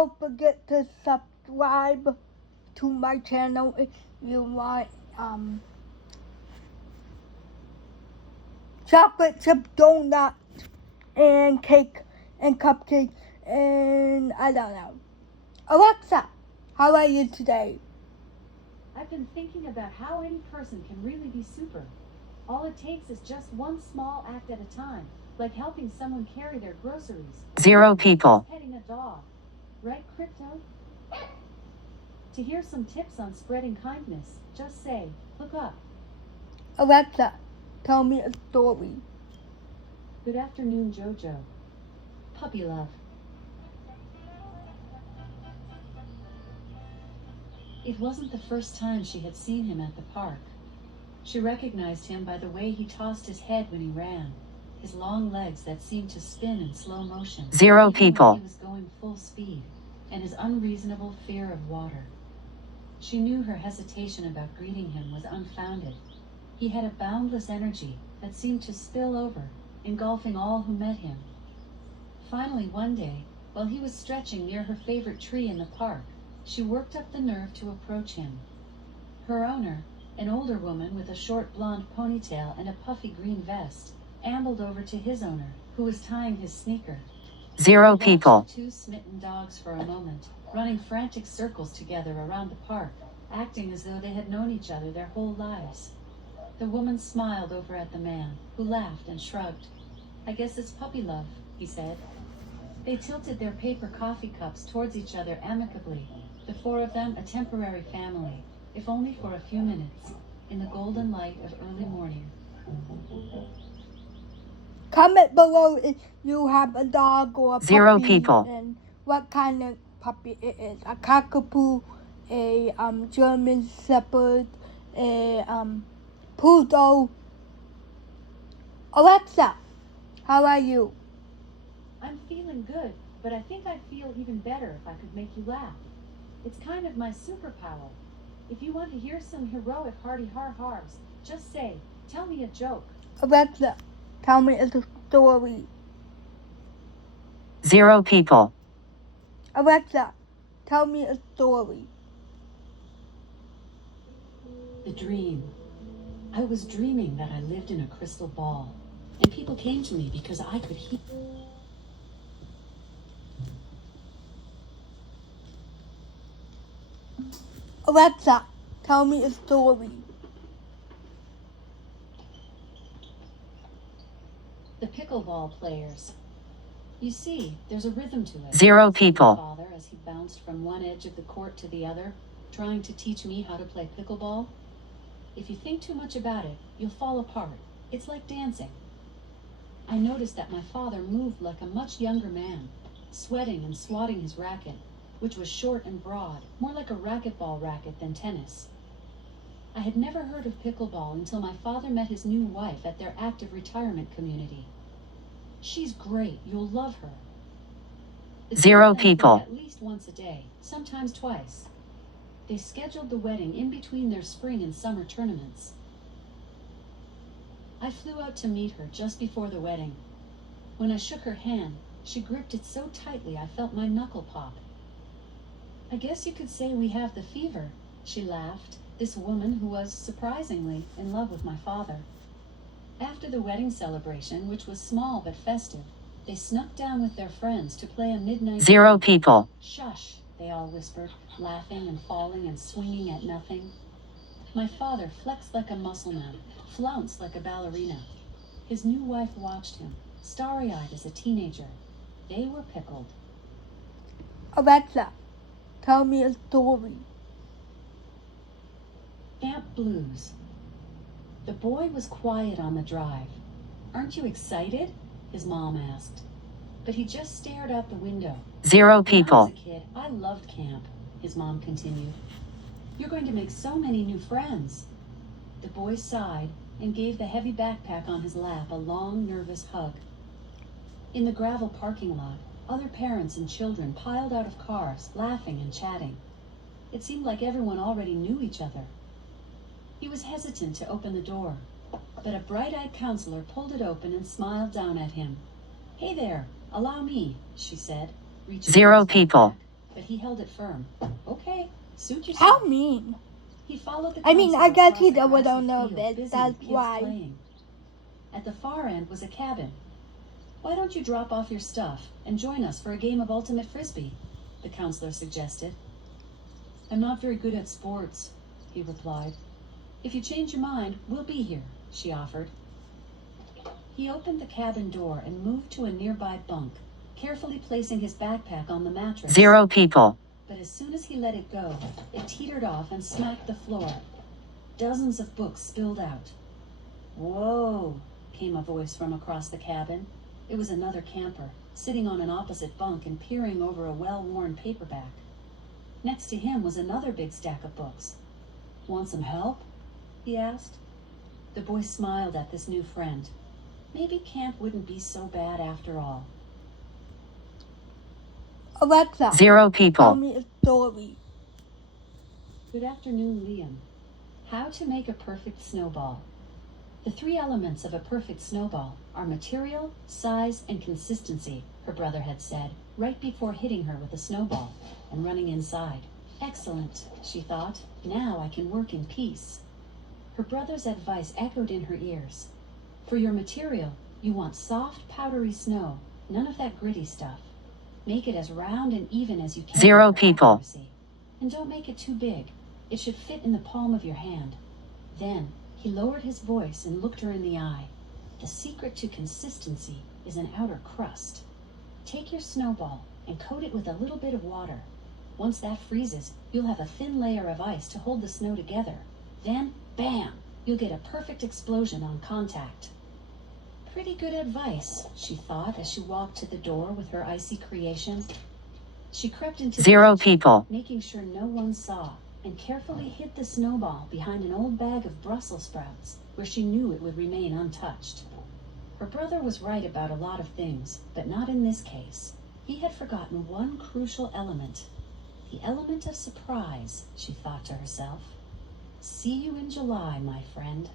Don't forget to subscribe to my channel if you want chocolate chip donuts and cake and cupcake and I don't know. Alexa, how are you today? I've been thinking about how any person can really be super. All it takes is just one small act at a time, like helping someone carry their groceries. 0 people. Petting a dog. Right, Crypto? To hear some tips on spreading kindness, just say, look up. Alexa, tell me a story. Good afternoon, Jojo. Puppy love. It wasn't the first time she had seen him at the park. She recognized him by the way he tossed his head when he ran, his long legs that seemed to spin in slow motion. 0 even people. when he was going full speed, and his unreasonable fear of water. She knew her hesitation about greeting him was unfounded. He had a boundless energy that seemed to spill over, engulfing all who met him. Finally, one day, while he was stretching near her favorite tree in the park, she worked up the nerve to approach him. Her owner, an older woman with a short blonde ponytail and a puffy green vest, ambled over to his owner, who was tying his sneaker. 0 They people. watched the two smitten dogs for a moment, running frantic circles together around the park, acting as though they had known each other their whole lives. The woman smiled over at the man, who laughed and shrugged. I guess it's puppy love, he said. They tilted their paper coffee cups towards each other amicably, the four of them a temporary family, if only for a few minutes, in the golden light of early morning. Comment below if you have a dog or a puppy 0 people. and what kind of puppy it is. A cockapoo, a German Shepherd, a poodle. Alexa, how are you? I'm feeling good, but I think I'd feel even better if I could make you laugh. It's kind of my superpower. If you want to hear some heroic hearty har-hars, just say, tell me a joke. Alexa, tell me a story. 0 people. Alexa, tell me a story. The dream. I was dreaming that I lived in a crystal ball, and people came to me because I could hear. Alexa, tell me a story. The pickleball players. You see, there's a rhythm to it. 0 said my people. father as he bounced from one edge of the court to the other, trying to teach me how to play pickleball. If you think too much about it, you'll fall apart. It's like dancing. I noticed that my father moved like a much younger man, sweating and swatting his racket, which was short and broad, more like a racquetball racket than tennis. I had never heard of pickleball until my father met his new wife at their active retirement community. She's great. You'll love her. The two 0 of them played people. at least once a day, sometimes twice. They scheduled the wedding in between their spring and summer tournaments. I flew out to meet her just before the wedding. When I shook her hand, she gripped it so tightly I felt my knuckle pop. I guess you could say we have the fever, she laughed, this woman who was, surprisingly, in love with my father. After the wedding celebration, which was small but festive, they snuck down with their friends to play a midnight 0 game. people. Shush, they all whispered, laughing and falling and swinging at nothing. My father flexed like a muscle man, flounced like a ballerina. His new wife watched him, starry-eyed as a teenager. They were pickled. Alexa, tell me a story. Camp Blues. The boy was quiet on the drive. Aren't you excited? His mom asked. But he just stared out the window. 0 When I was people. a kid, I loved camp, his mom continued. You're going to make so many new friends. The boy sighed and gave the heavy backpack on his lap a long, nervous hug. In the gravel parking lot, other parents and children piled out of cars, laughing and chatting. It seemed like everyone already knew each other. He was hesitant to open the door, but a bright-eyed counselor pulled it open and smiled down at him. Hey there, allow me, she said, reaching for 0 his people. backpack. but he held it firm. Okay, suit yourself. How mean. He followed the I mean, counselor I guess across he the would grassy know field, this, busy that's with kids why. playing. At the far end was a cabin. Why don't you drop off your stuff and join us for a game of ultimate frisbee? The counselor suggested. I'm not very good at sports, he replied. If you change your mind, we'll be here, she offered. He opened the cabin door and moved to a nearby bunk, carefully placing his backpack on the mattress. 0 people. But as soon as he let it go, it teetered off and smacked the floor. Dozens of books spilled out. Whoa, came a voice from across the cabin. It was another camper, sitting on an opposite bunk and peering over a well-worn paperback. Next to him was another big stack of books. Want some help? He asked. The boy smiled at this new friend. Maybe camp wouldn't be so bad after all. Alexa, 0 tell people. me a story. Good afternoon, Liam. How to make a perfect snowball. The 3 elements of a perfect snowball are material, size, and consistency, her brother had said, right before hitting her with a snowball and running inside. Excellent, she thought. Now I can work in peace. Her brother's advice echoed in her ears. For your material, you want soft, powdery snow, none of that gritty stuff. Make it as round and even as you can. 0 for people. accuracy. And don't make it too big. It should fit in the palm of your hand. Then he lowered his voice and looked her in the eye. The secret to consistency is an outer crust. Take your snowball and coat it with a little bit of water. Once that freezes, you'll have a thin layer of ice to hold the snow together. Then, bam, you'll get a perfect explosion on contact. Pretty good advice, she thought as she walked to the door with her icy creation. She crept into 0 the kitchen, people. making sure no one saw, and carefully hid the snowball behind an old bag of Brussels sprouts, where she knew it would remain untouched. Her brother was right about a lot of things, but not in this case. He had forgotten one crucial element. The element of surprise, she thought to herself. See you in July, my friend.